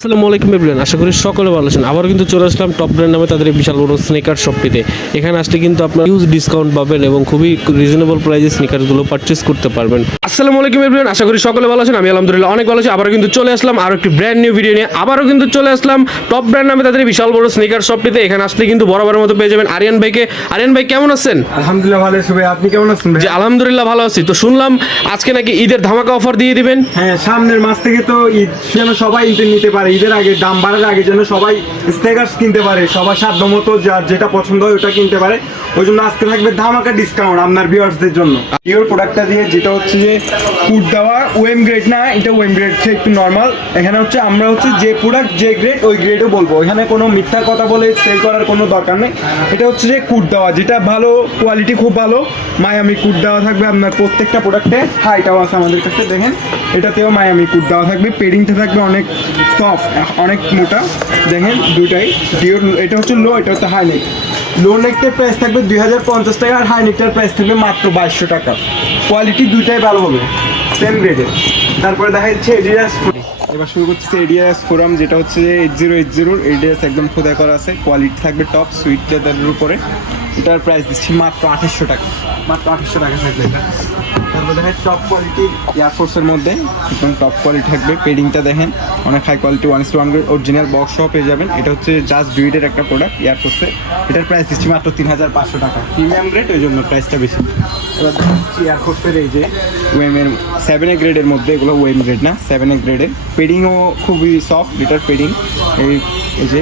আসসালামু আলাইকুম এভরিওয়ান, আশা করি সকলে ভালো আছেন। আবারও কিন্তু চলে আসলাম টপ ব্র্যান্ড নামে তাদের এই বিশাল বড় স্নিকার শপটিতে। এখানে আসলে কিন্তু আপনার হিউজ ডিসকাউন্ট পাবেন এবং খুবই রিজনেবল প্রাইসে স্নিকারগুলো পারচেস করতে পারবেন। আসসালামু আলাইকুম এভরিওয়ান, আশা করি সকলে ভালো আছেন। আমি আলহামদুলিল্লাহ অনেক ভালো আছি। আবারও কিন্তু চলে আসলাম আরও একটি ব্র্যান্ড নিউ ভিডিও নিয়ে। আবারও কিন্তু চলে আসলাম টপ ব্র্যান্ড নামে তাদের এই বিশাল বড় স্নিকার শপটিতে। এখানে আসলে কিন্তু বরাবরের মতো পেয়ে যাবেন আরিয়ান ভাইকে। আরিয়ান ভাই কেমন আছেন? আলহামদুলিল্লাহ ভালো আছি ভাই, আপনি কেমন আছেন ভাই? জি আলহামদুলিল্লাহ ভালো আছি। তো শুনলাম আজকে নাকি ঈদের ধামাকা অফার দিয়ে দিবেন। হ্যাঁ, সামনের মাস থেকে তো ঈদ, যেন সবাই ঈদ নিতে পারে, ঈদের আগে দাম বাড়ার আগে যেন সবাই স্নেকার্স কিনতে পারে, সবার সাধ্য মতো যার যেটা পছন্দ হয় ওটা কিনতে পারে। ওই জন্য আজকে থাকবে ধামাকা ডিসকাউন্ট আপনার ভিউয়ার্সদের জন্য। পিওর প্রোডাক্টটা দিয়ে, যেটা হচ্ছে যে ফুড দেওয়া, ওএম গ্রেড না, এটা ওএম গ্রেড থেকে একটু নর্মাল। এখানে হচ্ছে আমরা হচ্ছে যে প্রোডাক্ট যে গ্রেড ওই গ্রেডও বলবো, এখানে কোনো মিথ্যা কথা বলে সেল করার কোনো দরকার নেই। এটা হচ্ছে যে কুট দেওয়া, যেটা ভালো কোয়ালিটি, খুব ভালো মায়ামি কুট দেওয়া থাকবে আপনার প্রত্যেকটা প্রোডাক্টে। হাইটাও আছে আমাদের কাছে, দেখেন এটাতেও মায়ামি কুট দেওয়া থাকবে। পেডিংটা থাকবে অনেক সফট, অনেক মোটা, দেখেন দুইটাই ডিওর। এটা হচ্ছে লো, এটা হচ্ছে হাই নেক। লো নেকটার প্রাইস থাকবে 2050 টাকা, আর হাই নেকটার প্রাইস থাকবে মাত্র 2200 টাকা। কোয়ালিটি দুইটাই ভালো হবে, সেম গ্রেডের। তারপরে দেখা যাচ্ছে এডিডাস। এবার শুরু করছে এডিডাস ফোরাম, যেটা হচ্ছে 8080 এডিডাস একদম খোদাই করা আছে। কোয়ালিটি থাকবে টপ সুইট লেদারের উপরে। এটার প্রাইস দিচ্ছি মাত্র 2800 টাকা, মাত্র 2800 টাকা থাকবে এটা। তারপরে দেখেন টপ কোয়ালিটি এয়ারফোর্সের মধ্যে একদম টপ কোয়ালিটি থাকবে। পেডিংটা দেখেন অনেক high quality, 1:1 grade original box সহ পেয়ে যাবেন। এটা হচ্ছে জাস্ট ডুইটের একটা প্রোডাক্ট এয়ারফোর্সের। এটার প্রাইস দিচ্ছি মাত্র 3500 টাকা, প্রিমিয়াম গ্রেড, ওই জন্য প্রাইসটা বেশি। এবার দেখছি এয়ারফোর্সের এই যে ওয়েমের 7A গ্রেডের মধ্যে, এগুলো ওয়েম গ্রেড না, 7A গ্রেডের। পেডিংও খুবই সফট, এটার পেডিং এই যে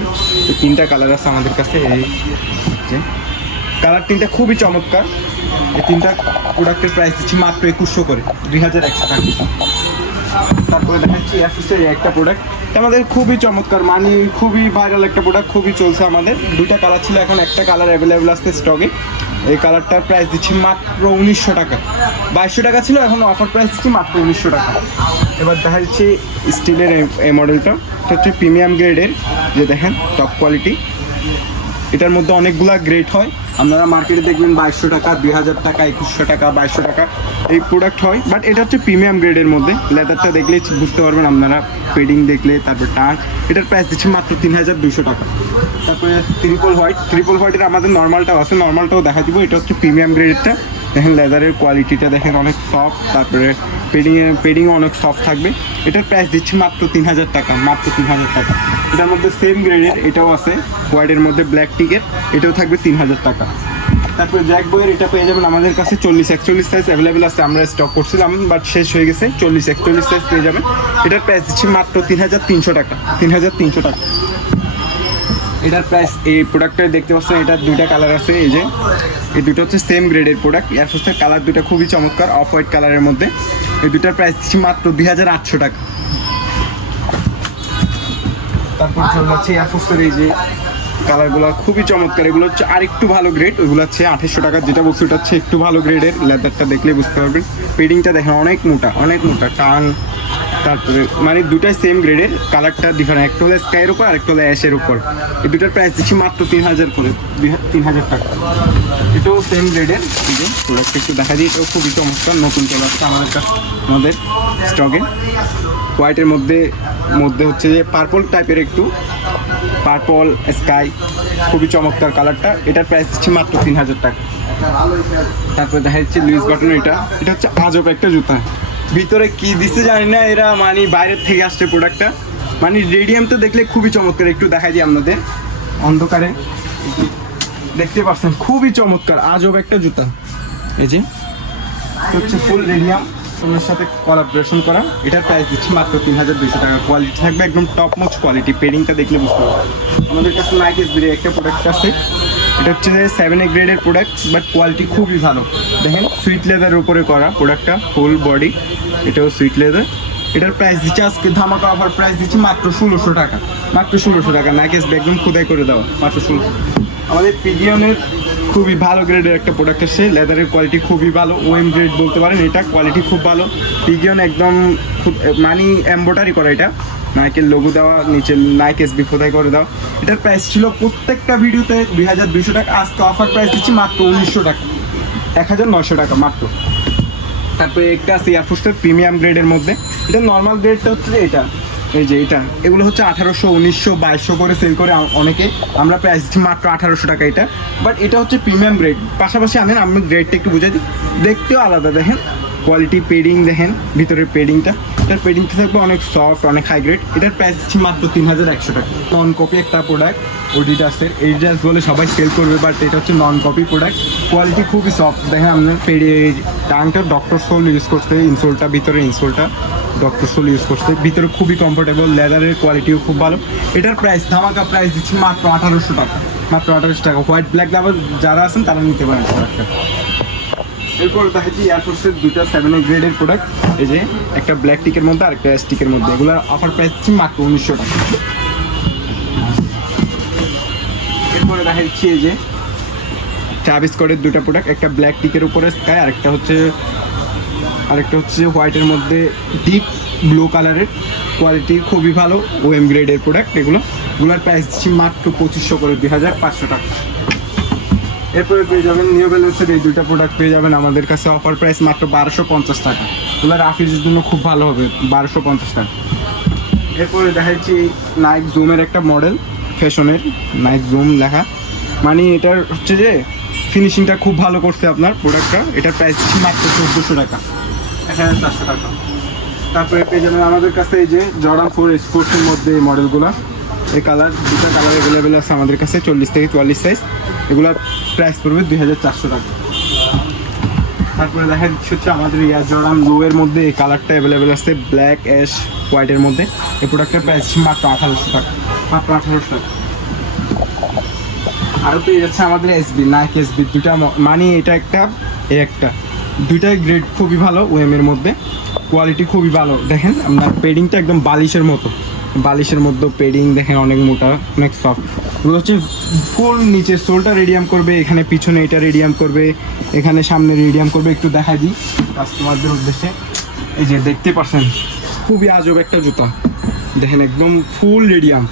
তিনটা কালার আছে আমাদের কাছে। এই যে কালার তিনটা খুবই চমৎকার। এই তিনটা প্রোডাক্টের প্রাইস দিচ্ছি মাত্র 2100 করে, 2100 টাকা। তারপরে দেখাচ্ছি এয়ারফোর্সের একটা প্রোডাক্ট, আমাদের খুবই চমৎকার, মানে খুবই ভাইরাল একটা প্রোডাক্ট, খুবই চলছে আমাদের। দুইটা কালার ছিল, এখন একটা কালার অ্যাভেলেবেল আসছে স্টকে। এই কালারটার প্রাইস দিচ্ছি মাত্র 1900 টাকা। 2200 টাকা ছিল, এখন অফার প্রাইস দিচ্ছি মাত্র 1900 টাকা। এবার দেখা যাচ্ছে স্টিলের এই মডেলটা, এটা হচ্ছে প্রিমিয়াম গ্রেডের, যে দেখেন টপ কোয়ালিটি। এটার মধ্যে অনেকগুলা গ্রেড হয়, আপনারা মার্কেটে দেখবেন 2200 টাকা, 2000 টাকা, 2100 টাকা, 2200 টাকা এই প্রোডাক্ট হয়। বাট এটা হচ্ছে প্রিমিয়াম গ্রেডের মধ্যে। লেদারটা দেখলে বুঝতে পারবেন আপনারা, পেডিং দেখলে। তারপর টাচ, এটার প্রাইস দিচ্ছি মাত্র 3200 টাকা। তারপরে ট্রিপল হোয়াইটের আমাদের নর্মালটাও আছে, নর্মালটাও দেখা দিব। এটা হচ্ছে প্রিমিয়াম গ্রেডেরটা, দেখেন লেদারের কোয়ালিটিটা দেখেন অনেক সফট। তারপরে পেডিংও অনেক সফট থাকবে। এটার প্রাইস দিচ্ছি মাত্র 3000 টাকা, মাত্র 3000 টাকা। এটার মধ্যে সেম গ্রেডের এটাও আছে, হোয়াইটের মধ্যে ব্ল্যাক টিকেট, এটাও থাকবে 3000 টাকা। তারপরে জ্যাক বয়ের এটা পেয়ে যাবেন আমাদের কাছে 40-41 সাইজ অ্যাভেলেবেল আছে। আমরা স্টক করছিলাম বাট শেষ হয়ে গেছে, 40-41 সাইজ পেয়ে যাবেন। এটার প্রাইস দিচ্ছি মাত্র 3300 টাকা, 3300 টাকা। এটার প্রাইস, এই প্রোডাক্টটা দেখতে পাচ্ছেন, এটার দুইটা কালার আছে। এই যে এই দুটো হচ্ছে সেম গ্রেডের প্রোডাক্ট। এয়ারফোর্সের কালার দুটো খুবই চমৎকার, অফ হোয়াইট কালারের মধ্যে। এই দুটার প্রাইস দিচ্ছি মাত্র 2800 টাকা। তারপর চলে যাচ্ছে এয়ারফোর্সের এই যে কালারগুলো খুবই চমৎকার, এগুলো হচ্ছে আর একটু ভালো গ্রেড, ওইগুলো হচ্ছে 2800 টাকা। যেটা বলছি ওটা হচ্ছে একটু ভালো গ্রেডের, লেদারটা দেখলে বুঝতে পারবেন। পেডিংটা দেখেন অনেক মোটা, অনেক মোটা টাং। তারপরে মানে দুটাই সেম গ্রেডের, কালারটা ডিফারেন্ট, একটা হলো স্কাইয়ের উপর আর একটা হলো অ্যাশের উপর। এই দুটার প্রাইস দিচ্ছি মাত্র 3000 করে, 3000 টাকা। এটাও সেম গ্রেডের। এই যে প্রোডাক্টটা একটু দেখা দিই, এটাও খুবই চমৎকার, নতুন চলে আসছে আমাদের কাছে, আমাদের স্টকে। হোয়াইটের মধ্যে হচ্ছে যে পার্পল টাইপের, একটু পার্পল স্কাই, খুবই চমৎকার কালারটা। এটার প্রাইস দিচ্ছি মাত্র 3000 টাকা। তারপরে দেখা যাচ্ছে লুইস বাটন, এটা হচ্ছে আজব একটা জুতা, ভিতরে কি দিচ্ছে জানি না, এরা মানে বাইরের থেকে আসছে প্রোডাক্টটা। মানে রেডিয়াম তো দেখলে খুবই চমৎকার, একটু দেখা দিই আপনাদের অন্ধকারে, দেখতে পাচ্ছেন খুবই চমৎকার আজব একটা জুতা। এই যে হচ্ছে ফুল রেডিয়াম ওনার সাথে কোলাবোরেশন করা। এটার প্রাইস দিচ্ছি মাত্র 3200 টাকা। কোয়ালিটি থাকবে একদম টপ মোস্ট কোয়ালিটি, পেডিংটা দেখলে বুঝতে পারবেন। আমাদের কাছে নাইক এসবির একটা প্রোডাক্ট আছে, এটা হচ্ছে 7A গ্রেডের প্রোডাক্ট, বাট কোয়ালিটি খুবই ভালো। দেখেন সুইট লেদারের উপরে করা প্রোডাক্টটা, ফুল বডি, এটাও সুইট লেদার। এটার প্রাইস দিচ্ছে আজকে ধামাকা অফার প্রাইস দিচ্ছি মাত্র 1600 টাকা, মাত্র 1600 টাকা। নাইক এসবি একদম খোদাই করে দাও, মাত্র 1600। আমাদের পিজিয়নের খুবই ভালো গ্রেডের একটা প্রোডাক্ট এসছে, লেদারের কোয়ালিটি খুবই ভালো, ওএম গ্রেড বলতে পারেন। এটা কোয়ালিটি খুব ভালো, পিজিয়ন একদম মানে এমব্রয়ডারি করা, এটা নাইকের লোগো দেওয়া, নিচে নাইক এসবি খোদাই করে দাও। এটার প্রাইস ছিল প্রত্যেকটা ভিডিওতে 2200 টাকা, আজকে অফার প্রাইস দিচ্ছি মাত্র 1900 টাকা, 1900 টাকা মাত্র। তারপরে একটা আছে এয়ারফোর্সের প্রিমিয়াম গ্রেডের মধ্যে, এটা নর্মাল গ্রেডটা হচ্ছে এটা, এই যে এটা এগুলো হচ্ছে 1800, 1900, 2200 করে সেল করে অনেকে। আমরা প্রাইস দিচ্ছি মাত্র 1800 টাকা এটা। বাট এটা হচ্ছে প্রিমিয়াম গ্রেড। পাশাপাশি আনেন, আমি গ্রেডটা একটু বুঝাই দিই। দেখতেও আলাদা, দেখেন কোয়ালিটি, পেডিং দেখেন ভিতরের পেডিংটা। এটার পেডিংটা থাকবে অনেক সফট, অনেক হাই গ্রেড। এটার প্রাইস দিচ্ছি মাত্র 3100 টাকা। নন কপি একটা প্রোডাক্ট ওডিডাসের, এইডিডাস বলে সবাই সেল করবে, বাট এটা হচ্ছে নন কপি প্রোডাক্ট। কোয়ালিটি খুবই সফট। দেখেন আপনার টাংটা ডক্টর সোল ইউজ করতে, ইনসোলটা ভিতরে ইনসোলটা ডক্টর সোল ইউজ করতে, ভিতরে খুবই কমফোর্টেবল, লেদারের কোয়ালিটিও খুব ভালো। এটার প্রাইস ধামাকা প্রাইস দিচ্ছি মাত্র 1800 টাকা। মাত্র 1800 টাকা। হোয়াইট ব্ল্যাক লাভার যারা আছেন তারা নিতে পারেন প্রোডাক্টটা। এরপর দেখাচ্ছি এয়ারফোর্সের দুটো 7A গ্রেডের প্রোডাক্ট। এই যে একটা ব্ল্যাক টিকের মধ্যে আর একটা স্টিকের মধ্যে, এগুলোর অফার প্রাইস দিচ্ছি মাত্র 1900 টাকা। এরপরে দেখাচ্ছি এই যে ট্রাভিস স্কটের দুটো প্রোডাক্ট, একটা ব্ল্যাক টিকের উপরে স্কাই, আরেকটা হচ্ছে হোয়াইটের মধ্যে ডিপ ব্লু কালারের। কোয়ালিটি খুবই ভালো, ওএম গ্রেডের প্রোডাক্ট এগুলোর প্রাইস দিচ্ছি মাত্র 2500 করে, 2500 টাকা। এরপরে পেয়ে যাবেন নিউ ব্যালেন্সের এই দুইটা প্রোডাক্ট পেয়ে যাবেন আমাদের কাছে অফার প্রাইস মাত্র 1250 টাকা। এগুলো রাফিজের জন্য খুব ভালো হবে, 1250 টাকা। এরপরে দেখাচ্ছি নাইক জুমের একটা মডেল, ফ্যাশনের নাইক জুম লেখা, মানে এটার হচ্ছে যে ফিনিশিংটা খুব ভালো করছে আপনার প্রোডাক্টটা। এটার প্রাইস দিচ্ছি মাত্র 1400 টাকা, 1400 টাকা। তারপরে পেয়ে যাবেন আমাদের কাছে এই যে জর্ডান 4 স্পোর্টসের মধ্যে এই মডেলগুলো, এই কালার দুটো কালার অ্যাভেলেবেল আছে আমাদের কাছে, 40 থেকে 44 সাইজ। এগুলোর প্রাইস পড়বে 2400 টাকা। তারপরে দেখা যাচ্ছে হচ্ছে আমাদের এয়ার জর্ডান লো এর মধ্যে এই কালারটা অ্যাভেলেবেল আছে, ব্ল্যাক অ্যাশ হোয়াইটের মধ্যে। এই প্রোডাক্টের প্রাইস মাত্র 1800 টাকা, মাত্র 1800 টাকা। আরও পেয়ে যাচ্ছে আমাদের এসবি, নাইক এসবি দুটা, মানে এটা একটা একটা দুইটাই গ্রেড খুবই ভালো, ওএমের মধ্যে কোয়ালিটি খুবই ভালো। দেখেন আপনার পেডিংটা একদম বালিশের মতো, বালিশের মধ্যে পেডিং দেখেন, অনেক মোটা, অনেক সফট। এগুলো হচ্ছে ফুল নিচে সোলটা রেডিয়াম করবে, এখানে পিছনে এটা রেডিয়াম করবে, এখানে সামনে রেডিয়াম করবে। একটু দেখাই দিই কাস্টমারদের উদ্দেশ্যে। এই যে দেখতে পাচ্ছেন খুবই আজব একটা জুতা, দেখেন একদম ফুল রেডিয়াম,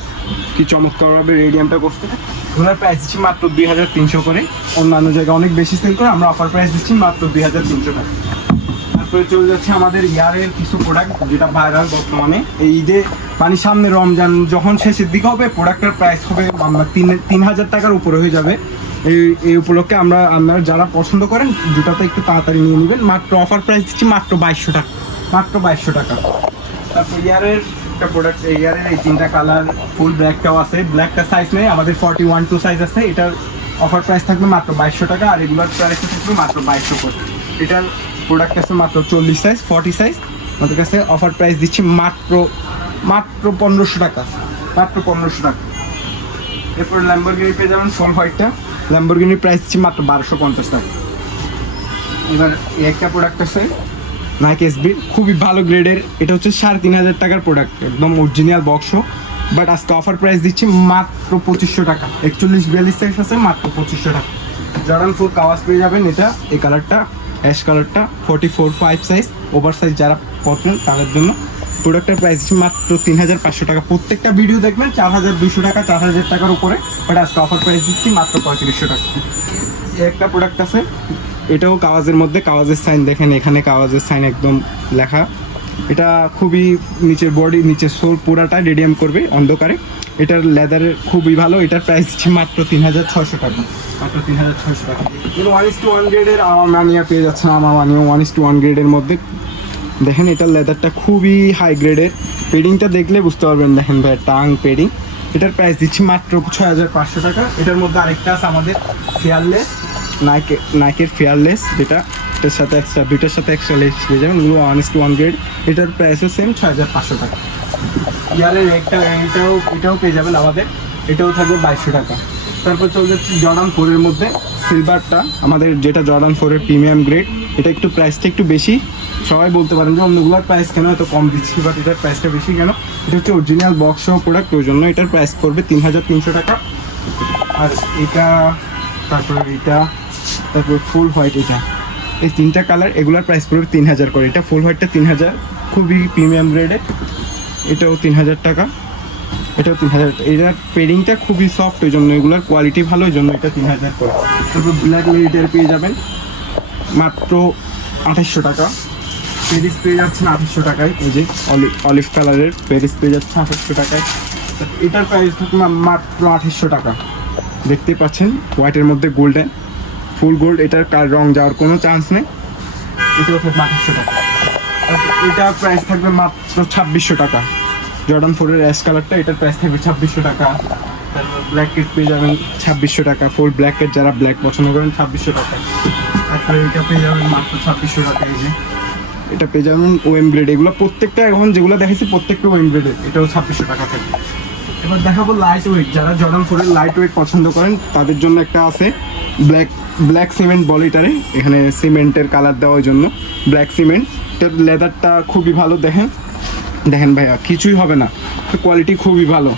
কি চমৎকারভাবে রেডিয়ামটা করছে। এগুলোর প্রাইস দিচ্ছি মাত্র 2300 করে। অন্যান্য জায়গায় অনেক বেশি সেল করে, আমরা অফার প্রাইস দিচ্ছি মাত্র 2300 টাকা। তারপরে চলে যাচ্ছে আমাদের ইয়ারের কিছু প্রোডাক্ট যেটা ভাইরাল বর্তমানে এই ঈদে, মানে সামনে রমজান যখন শেষের দিকে হবে, প্রোডাক্টের প্রাইস হবে আমরা 3000 টাকার উপরে হয়ে যাবে। এই উপলক্ষে আপনারা যারা পছন্দ করেন জুতাটা একটু তাড়াতাড়ি নিয়ে নেবেন। মাত্র অফার প্রাইস দিচ্ছি মাত্র 2200 টাকা, মাত্র 2200 টাকা। তারপর ইয়ারের একটা প্রোডাক্ট, ইয়ারের এই তিনটা কালার, ফুল ব্ল্যাকটাও আছে, ব্ল্যাকটা সাইজ নেই, আমাদের 41-2 সাইজ আছে। এটার অফার প্রাইস থাকবে মাত্র 2200 টাকা, আর রেগুলার প্রাইস থাকবে মাত্র 2200 করে। এটার প্রোডাক্ট আছে মাত্র 40 সাইজ, 40 সাইজ। আমাদের কাছে অফার প্রাইস দিচ্ছি মাত্র 1500 টাকা, মাত্র 1500 টাকা। এরপর ল্যাম্বরগিনি পেয়ে যাবেন সোল হোয়াইটটা, ল্যাম্বরগিনির প্রাইস দিচ্ছি মাত্র 1250 টাকা। এবার এই একটা প্রোডাক্ট আছে নাইক এসবি, খুবই ভালো গ্রেডের। এটা হচ্ছে 3500 টাকার প্রোডাক্ট, একদম অরিজিনাল বক্স। বাট আজকে অফার প্রাইস দিচ্ছি মাত্র 2500 টাকা, 41-42 সাইজ আছে, মাত্র 2500 টাকা। জর্ডান 4 কাওয়াস পেয়ে যাবেন, এটা এই কালারটা অ্যাশ কালারটা, 44-5 সাইজ, ওভার সাইজ যারা পছন্দ তাদের জন্য। প্রোডাক্টের প্রাইস দিচ্ছি মাত্র 3500 টাকা। প্রত্যেকটা ভিডিও দেখবেন 4200 টাকা, 4000 টাকার উপরে। বাট আজকে অফার প্রাইস দিচ্ছি মাত্র 3500 টাকা। একটা প্রোডাক্ট আছে, এটাও কাওয়াজের মধ্যে, কাওয়াজের সাইন দেখেন, এখানে কাওয়াজের সাইন একদম লেখা। এটা খুবই নিচের বডি, নিচের সোল পুরাটা রেডিয়াম করবে অন্ধকারে। এটার লেদারের খুবই ভালো। এটার প্রাইস দিচ্ছি মাত্র 3600 টাকা, মাত্র 3600 টাকা। 1:1 গ্রেডের আমানিয়া পেয়ে যাচ্ছে, আমানিয়া 1:1 গ্রেডের মধ্যে। দেখেন এটার লেদারটা খুবই হাই গ্রেডের, পেডিংটা দেখলে বুঝতে পারবেন। দেখেন ভাই টাং পেডিং। এটার প্রাইস দিচ্ছি মাত্র 6500 টাকা। এটার মধ্যে আরেকটা আছে আমাদের ফেয়ারলেস, নাইকের ফেয়ারলেস, যেটা এটার সাথে এক্সট্রা, দুইটার সাথে এক্সট্রা লেস পেয়ে যাবেন। এগুলো 1:1 গ্রেড। এটার প্রাইসও সেম 6500 টাকা। ইয়ারের এটাও পেয়ে যাবেন আমাদের, এটাও থাকবে 2200 টাকা। তারপর চলে যাচ্ছে জর্ডান 4-এর মধ্যে সিলভারটা, আমাদের যেটা জর্ডান 4-এর প্রিমিয়াম গ্রেড। এটা একটু প্রাইসটা একটু বেশি, সবাই বলতে পারেন যে অন্যগুলোর প্রাইস কেন এত কম দিচ্ছি, বাট এটার প্রাইসটা বেশি কেন, এটা হচ্ছে অরিজিনাল বক্স সহ প্রোডাক্ট, ওই জন্য এটার প্রাইস পড়বে 3300 টাকা। আর এটা, তারপরে এটা, তারপর ফুল হোয়াইট, এটা, এই তিনটা কালার, এগুলোর প্রাইস পড়বে 3000 করে। এটা ফুল হোয়াইটটা 3000, খুবই প্রিমিয়াম গ্রেডের। এটাও 3000 টাকা, এটাও 3000। এটার পেডিংটা খুবই সফট, ওই জন্য এগুলোর কোয়ালিটি ভালো, ওই জন্য এটা 3000 করে। তারপর ব্ল্যাক লেডিটার পেয়ে যাবেন মাত্র 2800 টাকা। পেরিস পেয়ে যাচ্ছেন 2800 টাকায়, এই যে অলিভ কালারের পেরিস পেয়ে যাচ্ছে 2800 টাকায়। এটার প্রাইস থাকবে মাত্র 2800 টাকা। দেখতেই পাচ্ছেন হোয়াইটের মধ্যে গোল্ডেন, ফুল গোল্ড, এটার রং যাওয়ার কোনো চান্স নেই। এটাও থাকবে 2800 টাকা। এটার প্রাইস থাকবে মাত্র 2600 টাকা। জর্ডান 4-এর অ্যাশ কালারটা, এটার প্রাইস থাকবে 2600 টাকা। তারপর ব্ল্যাক কেট পেয়ে যাবেন 2600 টাকা, ফুল ব্ল্যাক কেট যারা ব্ল্যাক পছন্দ করেন 2600 টাকা। তারপরে এটা পেয়ে যাবেন মাত্র 2600 টাকা। এই যে এটা পেয়ে যাবেন ওএম গ্রেড, এগুলো প্রত্যেকটা এখন যেগুলো দেখেছি প্রত্যেকটা ওএম গ্রেডের, এটাও 2600 টাকা থাকবে। এবার দেখাবো লাইট ওয়েট, যারা জর্ডান 4-এর লাইট ওয়েট পছন্দ করেন তাদের জন্য একটা আছে ব্ল্যাক সিমেন্ট বলে এটারে, এখানে সিমেন্টের কালার দেওয়ার জন্য ব্ল্যাক সিমেন্ট। এটার লেদারটা খুবই ভালো, দেখেন ভাইয়া কিছুই হবে না, কোয়ালিটি খুবই ভালো,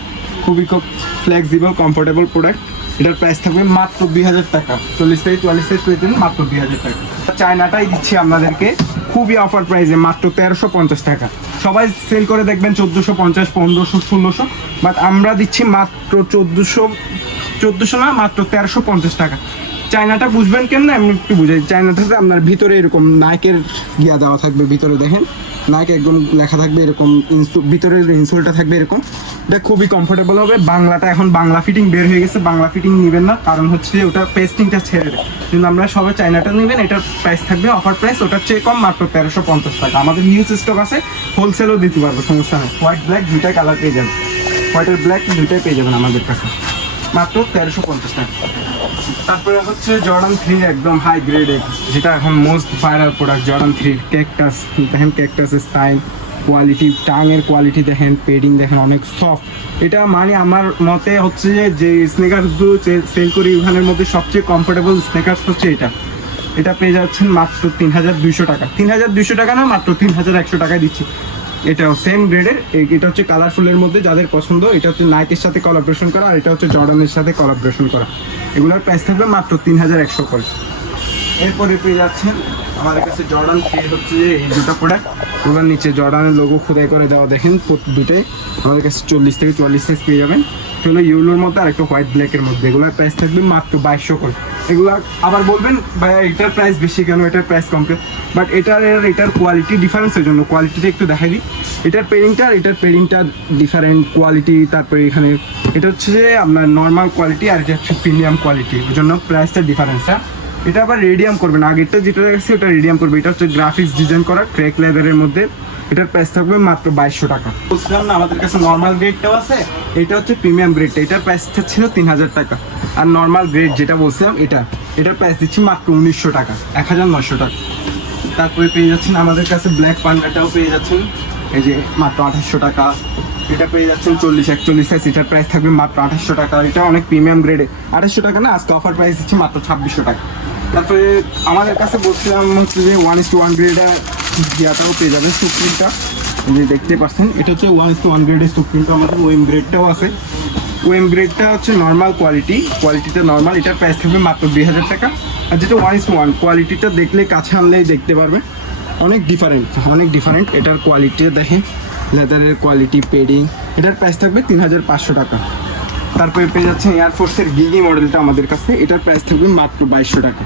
খুবই ফ্লেক্সিবল কমফোর্টেবল প্রোডাক্ট। এটার প্রাইস থাকবে মাত্র 2000 টাকা। 40 থেকে 44 সাইজ পেয়ে যাবেন মাত্র 2000 টাকা। চায়নাটাই দিচ্ছি আপনাদেরকে খুবই অফার প্রাইসে মাত্র 1350 টাকা। সবাই সেল করে দেখবেন 1450, 1500, 1600, বাট আমরা দিচ্ছি মাত্র 1400 না, মাত্র 1350 টাকা। চায়নাটা বুঝবেন কেমন, আমি একটু বুঝাই। চায়নাটাতে আপনার ভিতরে এরকম নাইকের গিয়া দেওয়া থাকবে, ভিতরে দেখেন নাইক একদম লেখা থাকবে, এরকম ভিতরের ইনসোলটা থাকবে এরকম। এটা খুবই কমফোর্টেবল হবে। বাংলাটা এখন বাংলা ফিটিং বের হয়ে গেছে, বাংলা ফিটিং নেবেন না, কারণ হচ্ছে ওটা পেস্টিংটা ছেড়ে দেয়। কিন্তু আমরা সবাই চায়নাটা নেবেন, এটার প্রাইস থাকবে অফার প্রাইস, ওটার চেয়ে কম মাত্র 1350 টাকা। আমাদের নিউজ স্টক আছে, হোলসেলও দিতে পারবো, সমস্যা নেই। হোয়াইট ব্ল্যাক দুইটাই কালার পেয়ে যাবেন, হোয়াইটের ব্ল্যাক দুইটাই পেয়ে যাবেন আমাদের কাছে মাত্র 1350 টাকা। তারপরে হচ্ছে জর্ডান 3 একদম হাই গ্রেডের, যেটা এখন most viral product Jordan 3 cactus. দেখেন ক্যাকটাসের স্টাইল, কোয়ালিটি, টাঙের কোয়ালিটি দেখেন, পেডিং দেখেন অনেক সফট। এটা মানে আমার মতে হচ্ছে যে স্নেকার্সগুলো সেল করি ওখানের মধ্যে সবচেয়ে কমফোর্টেবল স্নেকার্স হচ্ছে এটা পেয়ে যাচ্ছেন মাত্র 3200 টাকা। 3200 টাকা না, মাত্র 3100 টাকায় দিচ্ছি। এটাও সেম গ্রেডের, এটা হচ্ছে কালারফুলের মধ্যে যাদের পছন্দ। এটা হচ্ছে নাইকের সাথে কোলাবোরেশন করা, আর এটা হচ্ছে জর্ডানের সাথে কোলাবোরেশন করা। এগুলোর প্রাইস থাকবে মাত্র 3100 করে। এরপরে পেয়ে যাচ্ছেন আমাদের কাছে জর্ডান 3 হচ্ছে যে এই দুটো প্রোডাক্ট, ওগুলোর নিচে জর্ডানের লোগো খোদাই করে দেওয়া, দেখেন দুটোই আমাদের কাছে 40 থেকে 44 সাইজ পেয়ে যাবেন। হলো ইউলোর মধ্যে আর একটা হোয়াইট ব্ল্যাকের মধ্যে, এগুলোর প্রাইস থাকবে মাত্র 2200 করে। এগুলো আবার বলবেন ভাইয়া এটার প্রাইস বেশি কেন, এটার প্রাইস কম কেন, বাট এটার কোয়ালিটি ডিফারেন্সের জন্য কোয়ালিটিটা একটু দেখাই দিই। এটার পেরিংটা ডিফারেন্ট কোয়ালিটি। তারপরে এখানে এটা হচ্ছে যে আপনার নর্মাল কোয়ালিটি, আর এটা হচ্ছে প্রিমিয়াম কোয়ালিটি, ওই জন্য প্রাইসটা ডিফারেন্সটা। এটা আবার রেডিয়াম করবে না, আগেরটা যেটা দেখছি ওটা রেডিয়াম করবে। এটা হচ্ছে গ্রাফিক্স ডিজাইন করা ক্রেক লেদারের মধ্যে, এটার প্রাইস থাকবে মাত্র 2200 টাকা। বলছিলাম না আমাদের কাছে নর্মাল গ্রেডটাও আছে, এটা হচ্ছে প্রিমিয়াম গ্রেডটা, এটার প্রাইসটা ছিল 3000 টাকা। আর নর্মাল গ্রেড যেটা বলছিলাম এটার প্রাইস দিচ্ছি মাত্র 1900 টাকা, 1900 টাকা। তারপরে পেয়ে যাচ্ছেন আমাদের কাছে ব্ল্যাক পান্ডাটাও পেয়ে যাচ্ছেন, এই যে মাত্র 2800 টাকা। এটা পেয়ে যাচ্ছেন 40-41 সাইজ, এটার প্রাইস থাকবে মাত্র 2800 টাকা। এটা অনেক প্রিমিয়াম গ্রেডে, 2800 টাকা না, আজকে অফার প্রাইস দিচ্ছি মাত্র 2600 টাকা। তারপরে আমাদের কাছে বলছিলাম হচ্ছে যে 1:1 গ্রেডের ইয়াটাও পেয়ে যাবেন, সুপ্রিমটা যে দেখতে পাচ্ছেন, এটা হচ্ছে 1:1 গ্রেডের সুপ্রিমটা। আমাদের ওএম গ্রেডটাও আছে, ওএম গ্রেডটা হচ্ছে নর্মাল কোয়ালিটিটা নর্মাল, এটার প্রাইস থাকবে মাত্র 2000 টাকা। আর যেটা 1:1 কোয়ালিটিটা দেখলে কাছে আনলেই দেখতে পারবে অনেক ডিফারেন্ট। এটার কোয়ালিটিটা দেখেন, লেদারের কোয়ালিটি, পেডিং, এটার প্রাইস থাকবে 3500 টাকা। তারপরে পেয়ে যাচ্ছেন এয়ারফোর্সের গিগি মডেলটা আমাদের কাছে, এটার প্রাইস থাকবে মাত্র 2200 টাকা।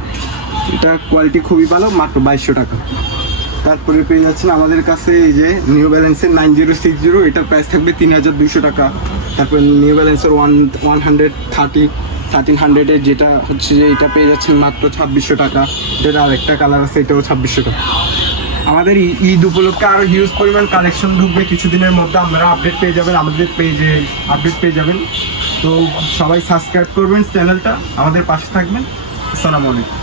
এটা কোয়ালিটি খুবই ভালো, মাত্র 2200 টাকা। তারপরে পেয়ে যাচ্ছেন আমাদের কাছে এই যে নিউ ব্যালেন্সের 9060, এটার প্রাইস থাকবে 3200 টাকা। তারপরে নিউ ব্যালেন্সের 1300-এর যেটা হচ্ছে যে এটা পেয়ে যাচ্ছেন মাত্র 2600 টাকা। এটার আরেকটা কালার আছে, এটাও 2600 টাকা। আমাদের ঈদ উপলক্ষে আরও হিউজ পরিমাণ কালেকশন ঢুকবে কিছুদিনের মধ্যে, আপনারা আপডেট পেয়ে যাবেন, আমাদের পেজে আপডেট পেয়ে যাবেন। তো সবাই সাবস্ক্রাইব করবেন চ্যানেলটা, আমাদের পাশে থাকবেন। আসসালামু আলাইকুম।